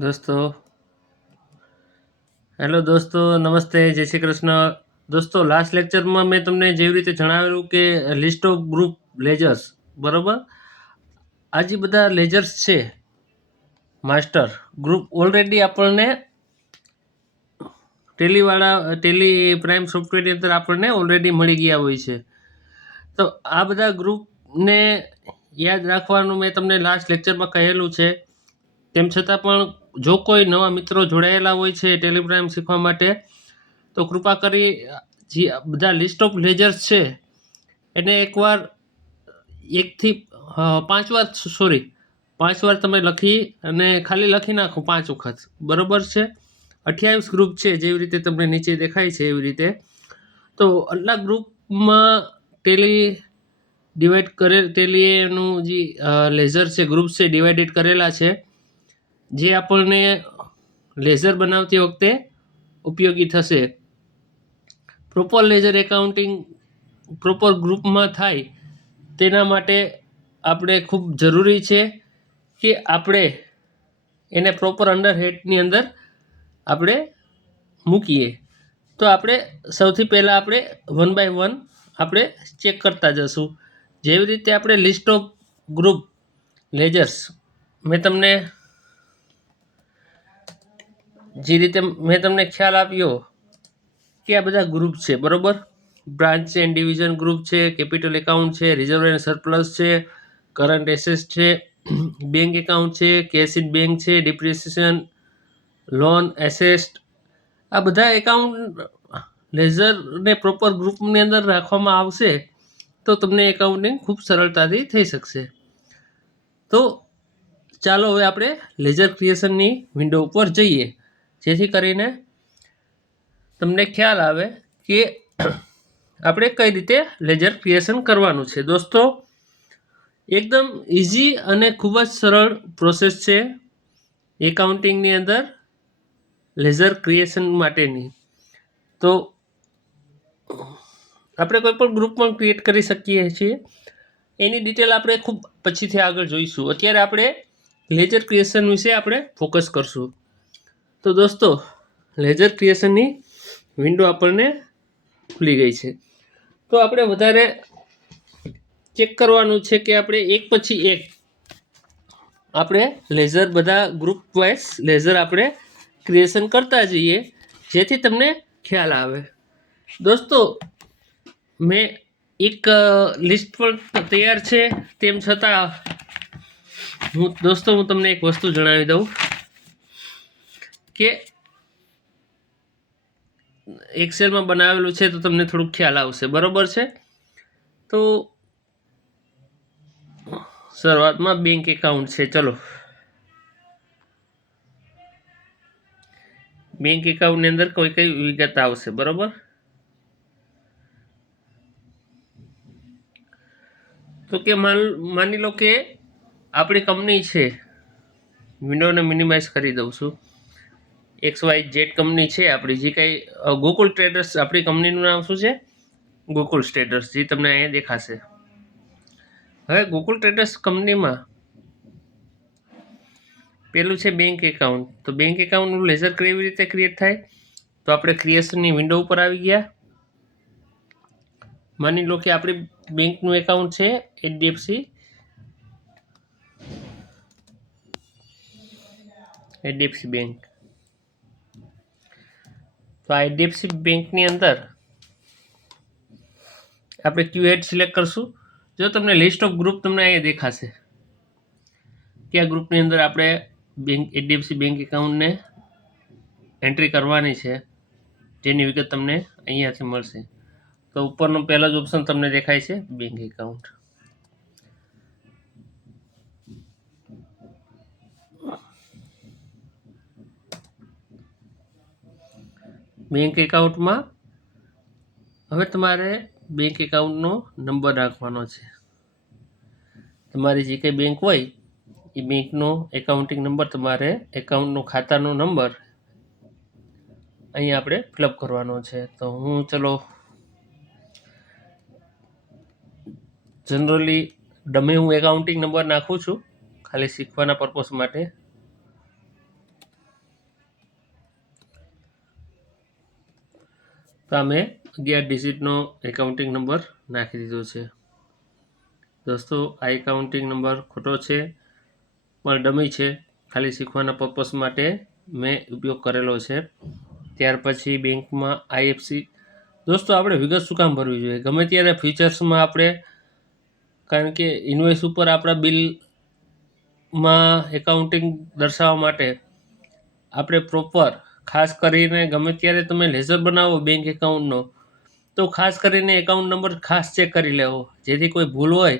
દોસ્તો હેલો દોસ્તો, નમસ્તે, જય શ્રી કૃષ્ણ. દોસ્તો, લાસ્ટ લેક્ચરમાં મેં તમને જેવી રીતે જણાવેલું કે લિસ્ટ ઓફ ગ્રુપ લેજર્સ, બરોબર. આ જે બધા લેજર્સ છે માસ્ટર ગ્રુપ ઓલરેડી આપણને ટેલી પ્રાઇમ સોફ્ટવેરની અંદર આપણને ઓલરેડી મળી ગયા હોય છે. તો આ બધા ગ્રુપને યાદ રાખવાનું મેં તમને લાસ્ટ લેક્ચરમાં કહેલું છે. તેમ છતાં પણ જો કોઈ નવા મિત્રો જોડાયેલા હોય છે ટેલિગ્રામ શીખવા માટે, તો કૃપા કરી જે બધા લિસ્ટ ઓફ લેજર્સ છે એને એકવાર 5 વાર તમે લખી અને ખાલી લખી નાખો 5 વખત, બરોબર છે. 28 ગ્રુપ છે, જેવી રીતે તમને નીચે દેખાય છે એવી રીતે. તો આટલા ગ્રુપમાં ટેલી એનું જે લેઝર છે, ગ્રુપ છે, ડિવાઇડેડ કરેલા છે, જે આપણને લેઝર બનાવતી વખતે ઉપયોગી થશે. પ્રોપર લેઝર એકાઉન્ટિંગ પ્રોપર ગ્રુપમાં થાય તેના માટે આપણે ખૂબ જરૂરી છે કે આપણે એને પ્રોપર અંડર હેડની અંદર આપણે મૂકીએ. તો આપણે સૌથી પહેલાં આપણે 1 બાય 1 આપણે ચેક કરતા જશું. જેવી રીતે આપણે લિસ્ટ ઓફ ગ્રુપ લેજર્સ મેં તમને ખ્યાલ આપ્યો કે આ બધા ગ્રુપ છે, બરોબર. બ્રાન્ચ એન્ડ ડિવિઝન ગ્રુપ છે, કેપિટલ એકાઉન્ટ છે, રિઝર્વ એન્ડ સરપ્લસ છે, કરંટ એસેટ છે, બેંક એકાઉન્ટ છે, કેશ ઇન બેંક છે, ડિપ્રિસિએશન, લોન, એસેટ. આ બધા એકાઉન્ટ લેઝરને પ્રોપર ગ્રુપની અંદર રાખવામાં આવશે તો તમને એકાઉન્ટિંગ ખૂબ સરળતાથી થઈ શકશે. તો ચાલો હવે આપણે લેઝર ક્રિએશનની વિન્ડો ઉપર જઈએ, જેથી કરીને તમને ખ્યાલ આવે કે આપણે કઈ રીતે લેઝર ક્રિએશન કરવાનું છે. દોસ્તો, એકદમ ઇઝી અને ખૂબ જ સરળ પ્રોસેસ છે એકાઉન્ટિંગની અંદર લેઝર ક્રિએશન માટેની. તો આપણે કોઈ પણ ગ્રુપ પણ ક્રિએટ કરી શકીએ છીએ. એની ડિટેલ આપણે ખૂબ પછીથી આગળ જોઈશું. અત્યારે આપણે લેઝર ક્રિએશન વિશે આપણે ફોકસ કરશું. તો દોસ્તો, લેઝર ક્રિએશનની વિન્ડો આપણને ખુલી ગઈ છે. તો આપણે વધારે ચેક કરવાનું છે કે આપણે એક પછી એક આપણે લેઝર બધા ગ્રુપ વાઇઝ લેઝર આપણે ક્રિએશન કરતા જઈએ, જેથી તમને ખ્યાલ આવે. દોસ્તો, મેં એક લિસ્ટ પણ તૈયાર છે. તેમ છતાં હું તમને એક વસ્તુ જણાવી દઉં કે એક્સેલમાં બનાવેલું છે તો તમને થોડુંક ખ્યાલ આવશે, બરોબર છે. તો શરૂઆતમાં બેંક એકાઉન્ટ છે. ચલો, બેંક એકાઉન્ટની અંદર કઈ વિગત આવશે, બરોબર. તો કે માની લો કે આપણી કંપની છે, વિન્ડોને મિનિમાઇઝ કરી દઉં છું. XYZ કંપની છે આપણી, જે કંઈ ગોકુલ ટ્રેડર્સ, આપણી કંપનીનું નામ શું છે? ગોકુલ ટ્રેડર્સ, જે તમને અહીંયા દેખાશે. હવે ગોકુલ ટ્રેડર્સ કંપનીમાં પેલું છે બેંક એકાઉન્ટ. તો બેંક એકાઉન્ટનું લેઝર કેવી રીતે ક્રિએટ થાય? તો આપણે ક્રિએશનની વિન્ડો ઉપર આવી ગયા. માની લો કે આપણી બેંકનું એકાઉન્ટ છે HDFC બેંક. તો આ HDFC બેંકની અંદર આપણે Q8 સિલેક્ટ કરશું. જો તમને લિસ્ટ ઓફ ગ્રુપ તમને અહીંયા દેખાશે કે આ ગ્રુપની અંદર આપણે HDFC બેંક એકાઉન્ટને એન્ટ્રી કરવાની છે, જેની વિગત તમને અહીંયાથી મળશે. તો ઉપરનો પહેલો જ ઓપ્શન તમને દેખાય છે, બેંક એકાઉન્ટ. બેંક એકાઉન્ટમાં હવે તમારે બેંક એકાઉન્ટનો નંબર નાખવાનો છે. તમારી જે કંઈ બેંક હોય એ બેંકનો એકાઉન્ટિંગ નંબર, તમારે એકાઉન્ટનો ખાતાનો નંબર અહીં આપણે ફિલઅપ કરવાનો છે. તો હું ચલો જનરલી હું એકાઉન્ટિંગ નંબર નાખું છું, ખાલી શીખવાના પર્પઝ માટે. તો આ મેં 11 ડિજિટનો એકાઉન્ટિંગ નંબર નાખી દીધો છે. દોસ્તો આ એકાઉન્ટિંગ નંબર ખોટો છે, પણ ડમી છે, ખાલી શીખવાના પર્પસ માટે મેં ઉપયોગ કરેલો છે. ત્યાર પછી બેંકમાં આઈએફસી. દોસ્તો આપણે વિગત શું કામ ભરવી જોઈએ? ગમે ત્યારે ફીચર્સમાં આપણે, કારણ કે ઇન્વોઇસ ઉપર આપણા બિલમાં એકાઉન્ટિંગ દર્શાવવા માટે આપણે પ્રોપર, ખાસ કરીને ગમે ત્યારે તમે લેઝર બનાવો બેંક એકાઉન્ટનો, તો ખાસ કરીને એકાઉન્ટ નંબર ખાસ ચેક કરી લેવો, જેથી કોઈ ભૂલ હોય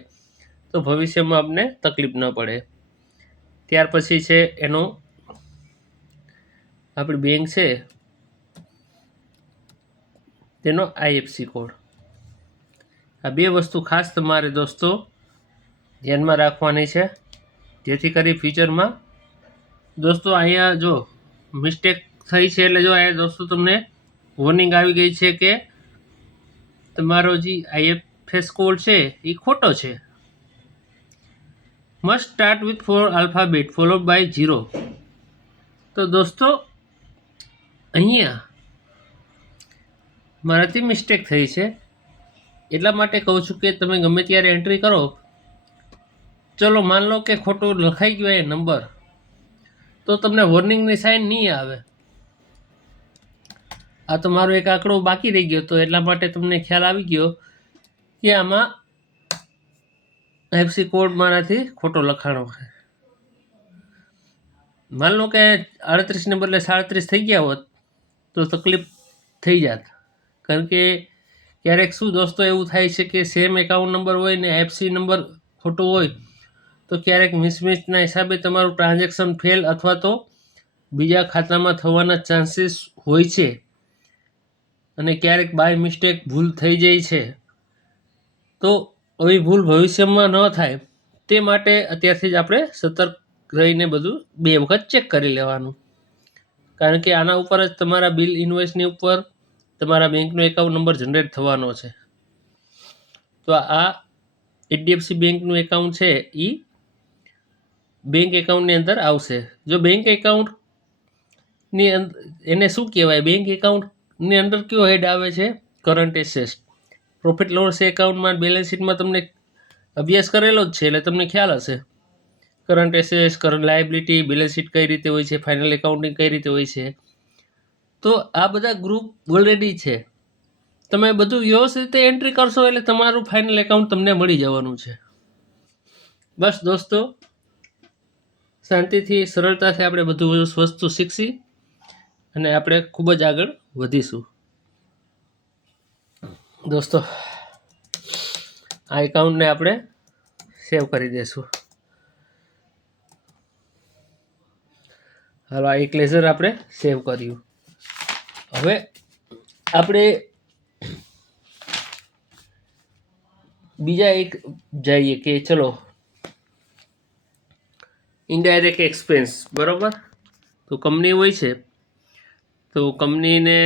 તો ભવિષ્યમાં આપને તકલીફ ન પડે. ત્યાર પછી છે એનો આપણી બેંક છે તેનો આઈએફસી કોડ. આ બે વસ્તુ ખાસ તમારે દોસ્તો ધ્યાનમાં રાખવાની છે, જેથી કરી ફ્યુચરમાં. દોસ્તો અહીંયા જો મિસ્ટેક થઈ છે, એટલે જો અહીંયા દોસ્તો તમને વોર્નિંગ આવી ગઈ છે કે તમારો જે આઈએફએસ કોડ છે એ ખોટો છે. Must start with 4 alphabet followed by 0. તો દોસ્તો અહીંયા મારાથી મિસ્ટેક થઈ છે, એટલા માટે કહું છું કે તમે ગમે ત્યારે એન્ટ્રી કરો, ચલો માન લો કે ખોટું લખાઈ ગયું એ નંબર, તો તમને વોર્નિંગની સાઇન નહીં આવે. આ તો મારો એક આંકડો બાકી રહી ગયો, તો એટલા માટે તમને ખ્યાલ આવી ગયો કે આમાં આઈએફસી કોડ મારાથી ખોટો લખાણો છે. માન લો કે 38 ને બદલે 37 થઈ ગયા હોત તો તકલીફ થઈ જાત. કારણ કે ક્યારેક શું દોસ્તો એવું થાય છે કે સેમ એકાઉન્ટ નંબર હોય ને આઈએફસી નંબર ખોટો હોય, તો ક્યારેક મિસમેચના હિસાબે તમારું ટ્રાન્ઝેક્શન ફેલ અથવા તો બીજા ખાતામાં થવાના ચાન્સીસ હોય છે, અને ક્યારેક બાય મિસ્ટેક ભૂલ થઈ જાય છે. તો આવી ભૂલ ભવિષ્યમાં ન થાય તે માટે અત્યારથી જ આપણે સતર્ક રહીને બધું 2 વખત ચેક કરી લેવાનું. કારણ કે આના ઉપર જ તમારા બિલ ઇન્વોઇસની ઉપર તમારા બેંકનો એકાઉન્ટ નંબર જનરેટ થવાનો છે. તો આ એચડીએફસી બેંકનું એકાઉન્ટ છે એ બેંક એકાઉન્ટની અંદર આવશે. જો બેંક એકાઉન્ટની અંદર એને શું કહેવાય, બેંક એકાઉન્ટની અંદર કયો હેડ આવે છે? Current asset. પ્રોફિટ લોસ એકાઉન્ટમાં બેલેન્સ શીટમાં તમને અભ્યાસ કરેલો જ છે, એટલે તમને ખ્યાલ હશે. Current assets, current liability, balance sheet કઈ રીતે હોય છે, ફાઇનલ એકાઉન્ટિંગ કઈ રીતે હોય છે. તો આ બધા ગ્રુપ ઓલરેડી છે. તમે બધું વ્યવસ્થિત રીતે એન્ટ્રી કરશો એટલે તમારું ફાઇનલ એકાઉન્ટ તમને મળી જવાનું છે. બસ દોસ્તો, શાંતિથી સરળતાથી આપણે બધું વસ્તુ શીખશી અને આપણે ખૂબ જ આગળ વધીશું. દોસ્તો આ એકાઉન્ટને આપણે સેવ કરી દઈશું. હાલો, આ એક લેઝર આપણે સેવ કર્યું. હવે આપણે બીજા એક જઈએ કે ચલો ઇનડાયરેક્ટ એક્સપેન્સ. બરાબર, તો કંપની હોય છે, તો કંપનીને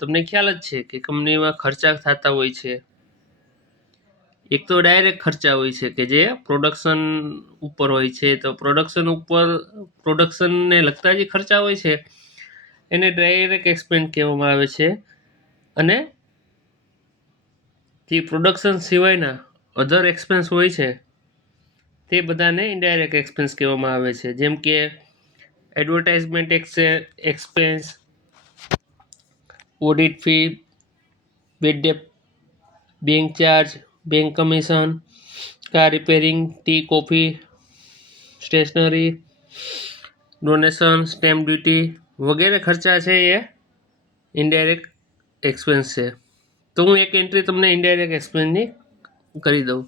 તમને ખ્યાલ જ છે કે કંપનીમાં ખર્ચા થતા હોય છે. એક તો ડાયરેક્ટ ખર્ચા હોય છે કે જે પ્રોડક્શન ઉપર હોય છે. તો પ્રોડક્શન ઉપર, પ્રોડક્શનને લગતા જે ખર્ચા હોય છે એને ડાયરેક્ટ એક્સપેન્સ કહેવામાં આવે છે. અને જે પ્રોડક્શન સિવાયના અધર એક્સપેન્સ હોય છે તે બધાને ઇનડાયરેક્ટ એક્સપેન્સ કહેવામાં આવે છે. જેમ કે advertisement expense, audit fee, bad debt, bank charge, bank commission, car repairing, tea coffee, stationery, donation, stamp duty વગેરે ખર્ચા છે એ ઇનડાયરેક્ટ એક્સપેન્સ છે. તો હું એક એન્ટ્રી તમને ઇનડાયરેક્ટ એક્સપેન્સની કરી દઉં.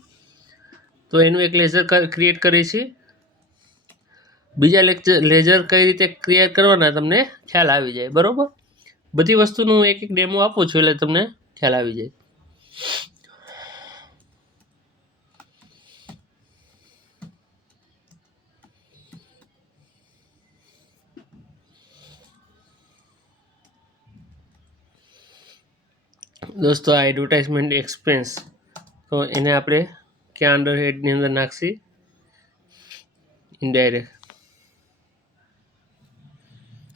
તો એનું એક લેઝર ક્રિએટ કરી છે. બીજા લેઝર કઈ રીતે ક્રિએટ કરવાના તમને ખ્યાલ આવી જાય. બરાબર, બધી વસ્તુનું એક એક ડેમો આપું છું એટલે તમને ખ્યાલ આવી જાય. દોસ્તો આ એડવર્ટાઇઝમેન્ટ એક્સપેન્સ, તો એને આપણે ક્યાં અંડર હેડની અંદર નાખશી? ઇનડાયરેક્ટ.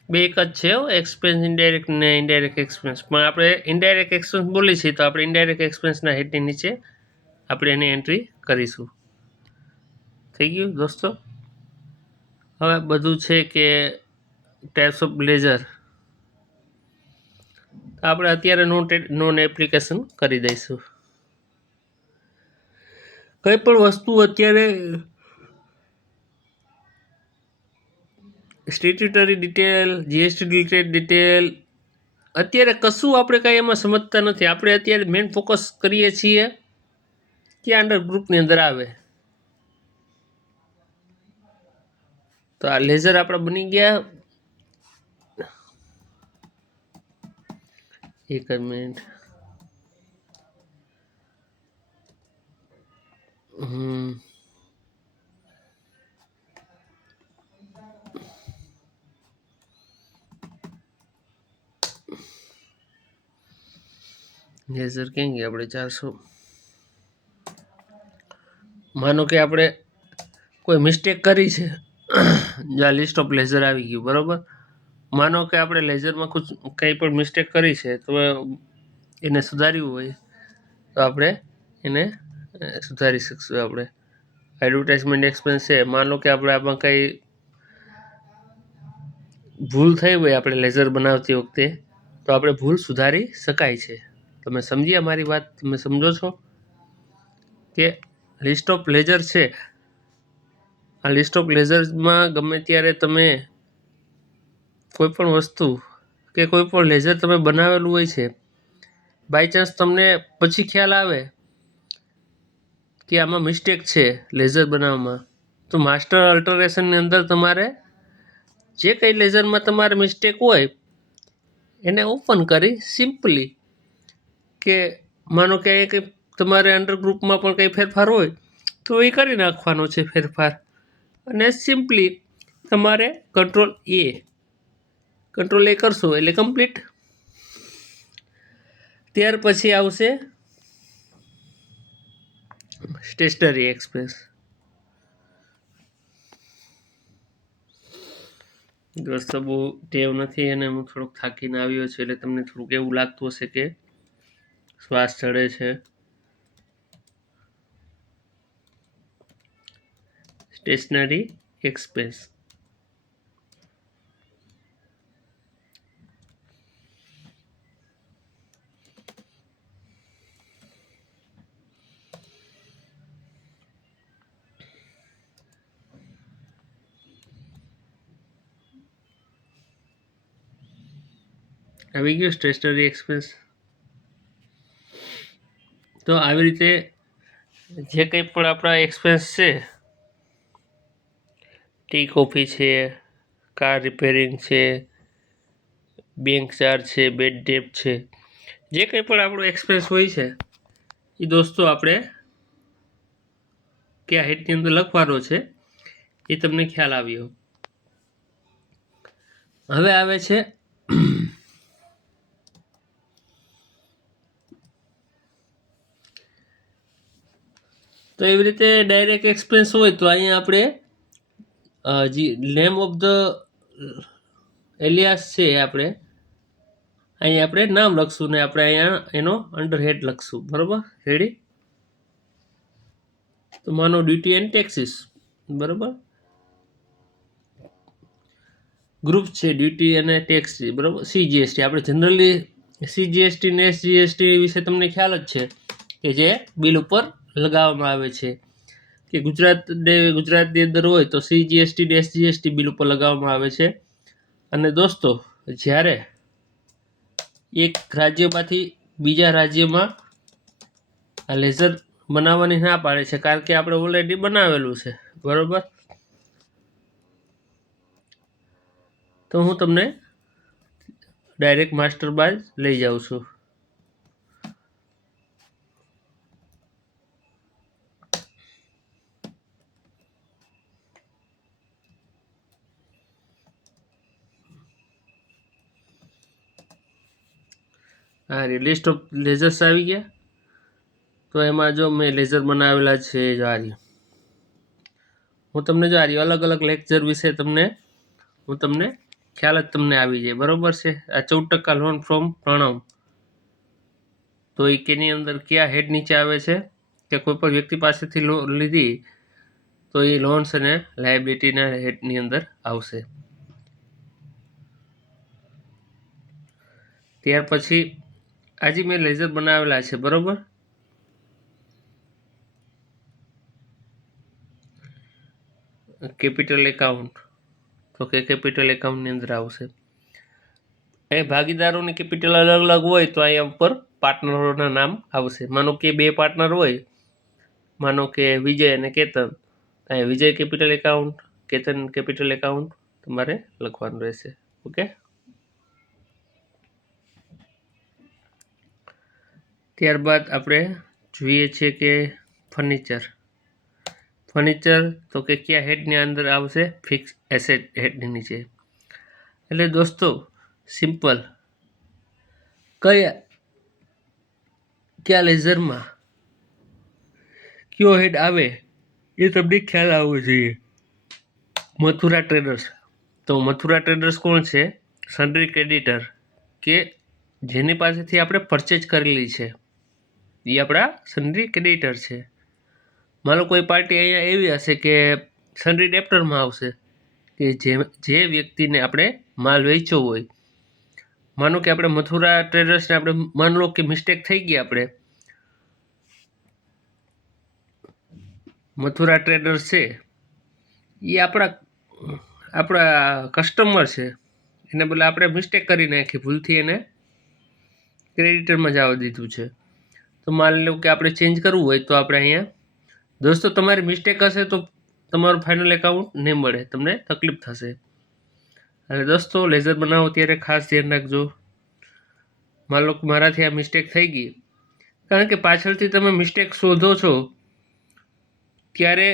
બે એક જ છે એક્સપેન્સ ઇનડાયરેક્ટ ને ઇનડાયરેક્ટ એક્સપેન્સ, પણ આપણે ઇનડાયરેક્ટ એક્સપેન્સ બોલી છીએ તો આપણે ઇનડાયરેક્ટ એક્સપેન્સના હેડની નીચે આપણે એની એન્ટ્રી કરીશું. થઈ ગયું દોસ્તો. હવે બધું છે કે ટાઈપ્સ ઓફ લેઝર આપણે અત્યારે નોન એપ્લિકેશન કરી દઈશું. કંઈ પણ વસ્તુ અત્યારે સ્ટેટ્યુટરી ડિટેલ, જીએસટી ડિટેલ અત્યારે કશું આપણે કાંઈ એમાં સમજતા નથી. આપણે અત્યારે મેઇન ફોકસ કરીએ છીએ કે અંડર ગ્રુપની અંદર આવે. તો આ લેઝર આપણા બની ગયા. એક જ મિનિટ. લેઝર ક્યાં ગયા આપણે 400. માનો કે આપણે કોઈ મિસ્ટેક કરી છે, જ્યાં લિસ્ટ ઓફ લેઝર આવી ગયું બરાબર. માનો કે આપણે લેઝરમાં કંઈ પણ મિસ્ટેક કરી છે તો એને સુધારવું હોય તો આપણે એને સુધારી શકશું. આપણે એડવર્ટાઇઝમેન્ટ એક્સપેન્સ છે, માનો કે આપણે આમાં કંઈ ભૂલ થઈ હોય આપણે લેઝર બનાવતી વખતે તો આપણે ભૂલ સુધારી શકાય છે. તમે સમજ્યા મારી વાત? તમે સમજો છો કે લિસ્ટ ઓફ લેઝર છે, આ લિસ્ટ ઓફ લેઝરમાં ગમે ત્યારે તમે કોઈ પણ વસ્તુ કે કોઈ પણ લેઝર તમે બનાવેલું હોય છે, બાય ચાન્સ તમને પછી ખ્યાલ આવે કે આમાં મિસ્ટેક છે લેઝર બનાવવામાં, તો માસ્ટર અલ્ટરેશનની અંદર તમારે જે કંઈ લેઝરમાં તમારે મિસ્ટેક હોય એને ઓપન કરી સિમ્પલી કે માનો કે એ કંઈ તમારે અંડર ગ્રુપમાં પણ કંઈ ફેરફાર હોય તો એ કરી નાખવાનો છે ફેરફાર, અને સિમ્પલી તમારે કંટ્રોલ એ કરશો એટલે કમ્પ્લીટ. ત્યાર પછી આવશે સ્ટેશનરી એક્સપેન્સ. દોસ્તો બહુ ટેવ નથી અને હું થોડોક થાકીને આવ્યો છું એટલે તમને થોડુંક એવું લાગતું હશે કે શ્વાસ ચડે છે. સ્ટેશનરી એક્સપેન્સ આવી ગયું. સ્ટેશનરી એક્સપેન્સ તો આવી રીતે જે કંઈ પણ આપણા એક્સપેન્સ છે, ટી કોફી છે, કાર રિપેરિંગ છે, બેંક ચાર્જ છે, બેડ ડેટ છે, જે કંઈ પણ આપણો એક્સપેન્સ હોય છે એ દોસ્તો આપણે કયા હેડની અંદર લખવાનો છે એ તમને ખ્યાલ આવ્યો. હવે આવે છે તો એવી રીતે ડાયરેક્ટ એક્સપેન્સ હોય તો અહીંયા આપણે નેમ ઓફ ધ એલિયાસ છે આપણે અહીંયા આપણે નામ લખશું ને આપણે અહીંયા એનો અંડર હેડ લખશું. બરાબર, રેડી? તો માનો ડ્યુટી એન્ડ ટેક્સીસ, બરાબર. ગ્રુપ છે ડ્યુટી અને ટેક્સ છે, બરાબર. CGST આપણે જનરલી CGST ને SGST વિશે તમને ખ્યાલ જ છે કે જે બિલ ઉપર લગાવવામાં આવે છે, કે ગુજરાતની અંદર હોય તો CGST ને SGST બિલ ઉપર લગાવવામાં આવે છે. અને દોસ્તો જ્યારે એક રાજ્યમાંથી બીજા રાજ્યમાં આ લેઝર બનાવવાની ના પાડે છે કારણ કે આપણે ઓલરેડી બનાવેલું છે, બરાબર. તો હું તમને ડાયરેક્ટ માસ્ટર બાર લઈ જાઉં છું. હા, લિસ્ટ ઓફ લેઝર્સ આવી ગયા. તો એમાં જો મેં લેઝર બનાવેલા છે, જો આ રહ્યું. હું તમને જો આ રહ્યું અલગ અલગ લેક્ચર વિશે હું તમને ખ્યાલ જ તમને આવી જાય, બરોબર છે. આ 14% લોન ફ્રોમ પ્રણવ, તો એ કેની અંદર કયા હેડ નીચે આવે છે કે કોઈ પણ વ્યક્તિ પાસેથી લોન લીધી તો એ લોન્સ અને લાયબિલિટીના હેડની અંદર આવશે. ત્યાર પછી આજે મેં લેઝર બનાવેલા છે, બરોબર. કેપિટલ એકાઉન્ટ, તો કે કેપિટલ એકાઉન્ટની અંદર આવશે. અહીં ભાગીદારોની કેપિટલ અલગ અલગ હોય તો અહીંયા ઉપર પાર્ટનરોના નામ આવશે. માનો કે 2 પાર્ટનર હોય, માનો કે વિજય અને કેતન, અહીંયા Vijay capital account, Ketan capital account તમારે લખવાનું રહેશે. ઓકે. ત્યારબાદ આપણે જોઈએ છીએ કે ફર્નિચર તો કે કયા હેડની અંદર આવશે? ફિક્સ એસેટ હેડની નીચે. એટલે દોસ્તો સિમ્પલ, કયા લેઝરમાં કયો હેડ આવે એ તમને ખ્યાલ આવવો જોઈએ. મથુરા ટ્રેડર્સ, તો મથુરા ટ્રેડર્સ કોણ છે? સન્ડ્રી ક્રેડિટર, કે જેની પાસેથી આપણે પરચેજ કરેલી છે એ આપણા સન્ડ્રી ક્રેડિટર છે. માનો કોઈ પાર્ટી અહીંયા એવી હશે કે સન્ડ્રી ડેપ્ટરમાં આવશે, કે જે વ્યક્તિને આપણે માલ વેચ્યો હોય. માનો કે આપણે મથુરા ટ્રેડર્સને આપણે માન લો કે મિસ્ટેક થઈ ગઈ, આપણે મથુરા ટ્રેડર્સ છે એ આપણા કસ્ટમર છે, એને બદલે આપણે મિસ્ટેક કરી નાખી, ભૂલથી એને ક્રેડિટરમાં જવા દીધું છે. તો માની લો કે આપણે ચેન્જ કરવું હોય તો આપણે અહીંયા, દોસ્તો તમારી મિસ્ટેક હશે તો તમારું ફાઇનલ એકાઉન્ટ નહીં મળે, તમને તકલીફ થશે. અને દોસ્તો લેઝર બનાવો ત્યારે ખાસ ધ્યાન રાખજો. માન લો કે મારાથી આ મિસ્ટેક થઈ ગઈ, કારણ કે પાછળથી તમે મિસ્ટેક શોધો છો ત્યારે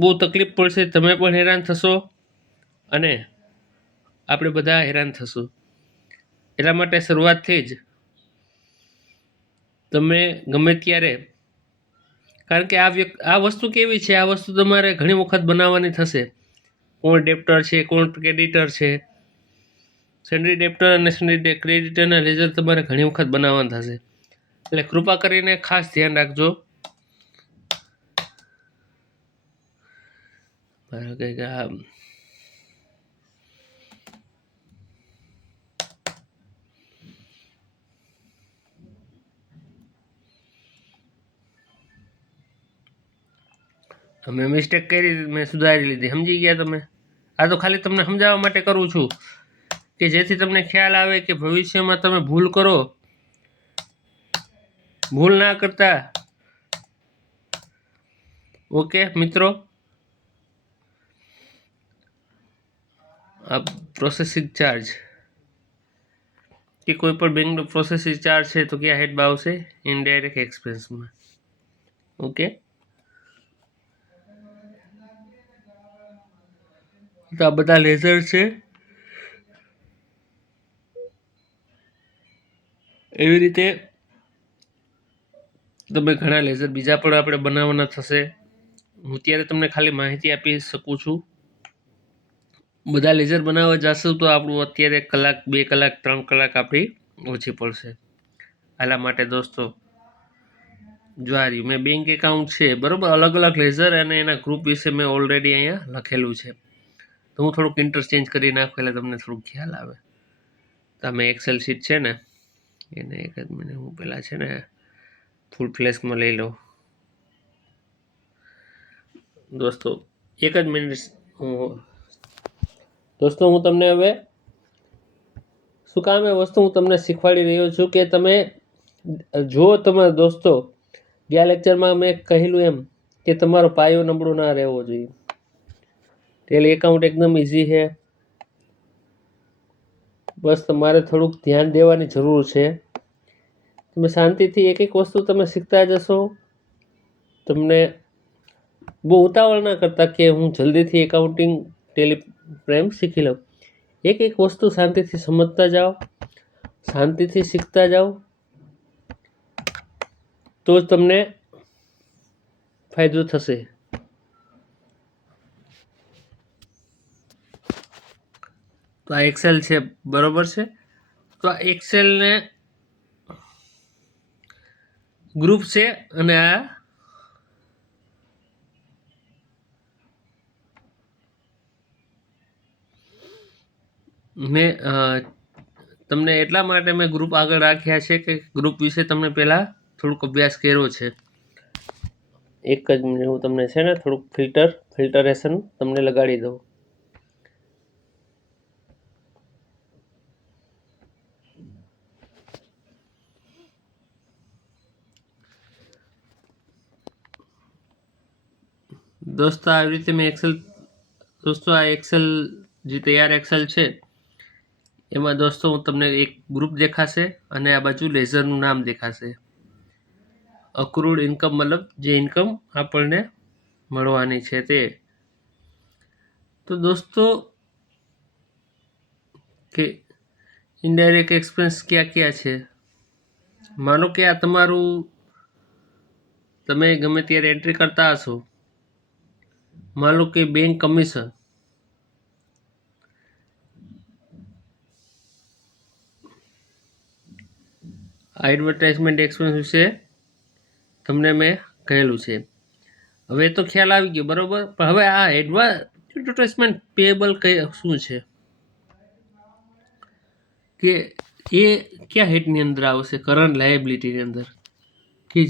બહુ તકલીફ પડશે, તમે પણ હેરાન થશો અને આપણે બધા હેરાન થશું. એટલા માટે શરૂઆતથી જ તમે ગમે ત્યારે, કારણ કે આ વસ્તુ કેવી છે, આ વસ્તુ તમારે ઘણી વખત બનાવવાની થશે. કોણ ડેપ્ટર છે, કોણ ક્રેડિટર છે, સન્ડ્રી ડેપ્ટર અને સન્ડ્રી ક્રેડિટરના લેઝર તમારે ઘણી વખત બનાવવાના થશે. એટલે કૃપા કરીને ખાસ ધ્યાન રાખજો. મેં મિસ્ટેક કરી, મેં સુધારી લીધી, સમજી ગયા તમે? આ તો ખાલી તમને સમજાવવા માટે કરું છું કે જેથી તમને ખ્યાલ આવે કે ભવિષ્યમાં તમે ભૂલ કરો, ભૂલ ના કરતા. ઓકે મિત્રો, આ પ્રોસેસિંગ ચાર્જ કે કોઈ પણ બેંકનો પ્રોસેસિંગ ચાર્જ છે તો કયા હેડમાં આવશે? ઇનડાયરેક્ટ એક્સપેન્સમાં. ઓકે. તો આ બધા લેઝર છે. એવી રીતે તમે ઘણા લેઝર બીજા પણ આપણે બનાવવાના થશે. હું ત્યારે તમને ખાલી માહિતી આપી શકું છું. બધા લેઝર બનાવવા જશું તો આપણું અત્યારે 1 કલાક, 2 કલાક, 3 કલાક આપણી ઓછી પડશે. આલા માટે દોસ્તો જો આ રહ્યું મેં બેંક એકાઉન્ટ છે, બરાબર, અલગ અલગ લેઝર અને એના ગ્રુપ વિશે મેં ઓલરેડી અહીંયા લખેલું છે. તો હું થોડુંક ઇન્ટરચેન્જ કરી નાખું એટલે તમને થોડુંક ખ્યાલ આવે. તમે એક્સેલ શીટ છે ને એને એક જ મિનિટ હું પહેલાં છે ને ફૂલ ફ્લેશમાં લઈ લો દોસ્તો. એક જ મિનિટ દોસ્તો, હું તમને હવે શું કામ એ વસ્તુ હું તમને શીખવાડી રહ્યો છું કે તમે જો તમારા દોસ્તો ગયા લેક્ચરમાં મેં કહેલું એમ કે તમારો પાયો નબળો ના રહેવો જોઈએ. ટેલી એકાઉન્ટ એકદમ ઇઝી છે, બસ તમારે થોડુંક ધ્યાન દેવાની જરૂર છે. તમે શાંતિથી એક એક વસ્તુ તમે શીખતા જશો. તમને બહુ ઉતાવળ ના કરતા કે હું જલ્દીથી એકાઉન્ટિંગ ટેલી પ્રેમ શીખી લઉં. એક એક વસ્તુ શાંતિથી સમજતા જાઓ, શાંતિથી શીખતા જાઓ, તો જ તમને ફાયદો થશે. તો આ એક્સેલ છે, બરોબર છે. તો આ એક્સેલને ગ્રુપ છે અને આ મેં તમને એટલા માટે મેં ગ્રુપ આગળ રાખ્યા છે કે ગ્રુપ વિશે તમને પહેલાં થોડુંક અભ્યાસ કર્યો છે. એક જ મિનિટ હું તમને છે ને થોડુંક ફિલ્ટરેશન તમને લગાડી દઉં. દોસ્તો આવી રીતે મેં આ એક્સેલ જે તૈયાર એક્સેલ છે એમાં દોસ્તો હું તમને એક ગ્રુપ દેખાશે અને આ બાજુ લેઝરનું નામ દેખાશે. અક્રુડ ઇન્કમ મતલબ જે ઇન્કમ આપણને મળવાની છે તે. તો દોસ્તો કે ઇનડાયરેક્ટ એક્સપેન્સ ક્યાં છે. માનો કે આ તમારું તમે ગમે ત્યારે એન્ટ્રી કરતા હશો. માનો કે બેંક કમિશન, એડવર્ટાઇઝમેન્ટ એક્સપેન્સ વિશે તમને મેં કહેલું છે. હવે તો ખ્યાલ આવી ગયો, બરોબર. પણ હવે આ એડવર્ટાઇઝમેન્ટ પેએબલ શું છે કે એ ક્યાં હેડની અંદર આવશે? કરંટ લાયબિલિટીની અંદર. કે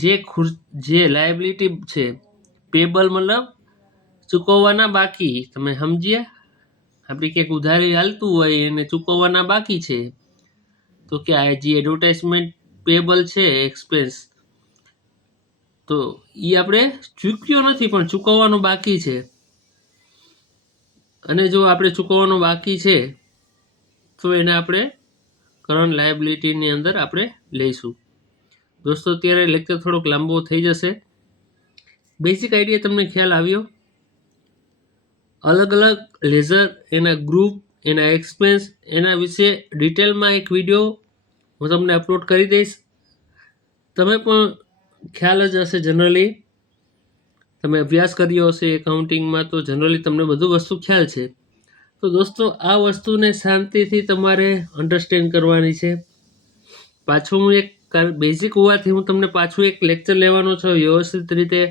જે લાયબિલિટી છે પેએબલ મતલબ ચૂકવવાના બાકી. તમે સમજ્યા? આપણી ક્યાંક ઉધારી હાલતું હોય એને ચૂકવવાના બાકી છે તો કે આ જે એડવર્ટાઇઝમેન્ટ પેએબલ છે એક્સપેન્સ, તો એ આપણે ચૂક્યો નથી પણ ચૂકવવાનું બાકી છે. અને જો આપણે ચૂકવવાનું બાકી છે તો એને આપણે કરંટ લાયબિલિટીની અંદર આપણે લઈશું. દોસ્તો અત્યારે લેક્ચર થોડોક લાંબો થઈ જશે. બેઝિક આઈડિયા તમને ખ્યાલ આવ્યો. અલગ અલગ લેઝર, એના ગ્રુપ, એના એક્સપેન્સ, એના વિશે ડિટેલમાં એક વિડીયો હું તમને અપલોડ કરી દઈશ. તમે પણ ખ્યાલ જ હશે, જનરલી તમે અભ્યાસ કર્યો હશે એકાઉન્ટિંગમાં તો જનરલી તમને બધું વસ્તુ ખ્યાલ છે. તો દોસ્તો આ વસ્તુને શાંતિથી તમારે અન્ડરસ્ટેન્ડ કરવાની છે. પાછું હું એક બેઝિક હોવાથી હું તમને પાછું એક લેક્ચર લેવાનો છું વ્યવસ્થિત રીતે,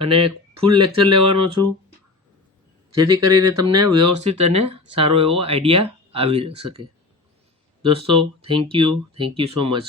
અને ફૂલ લેક્ચર લેવાનો છું જેથી કરીને તમને વ્યવસ્થિત અને સારો એવો આઈડિયા આવી શકે. દોસ્તો થેન્ક યુ સો મચ.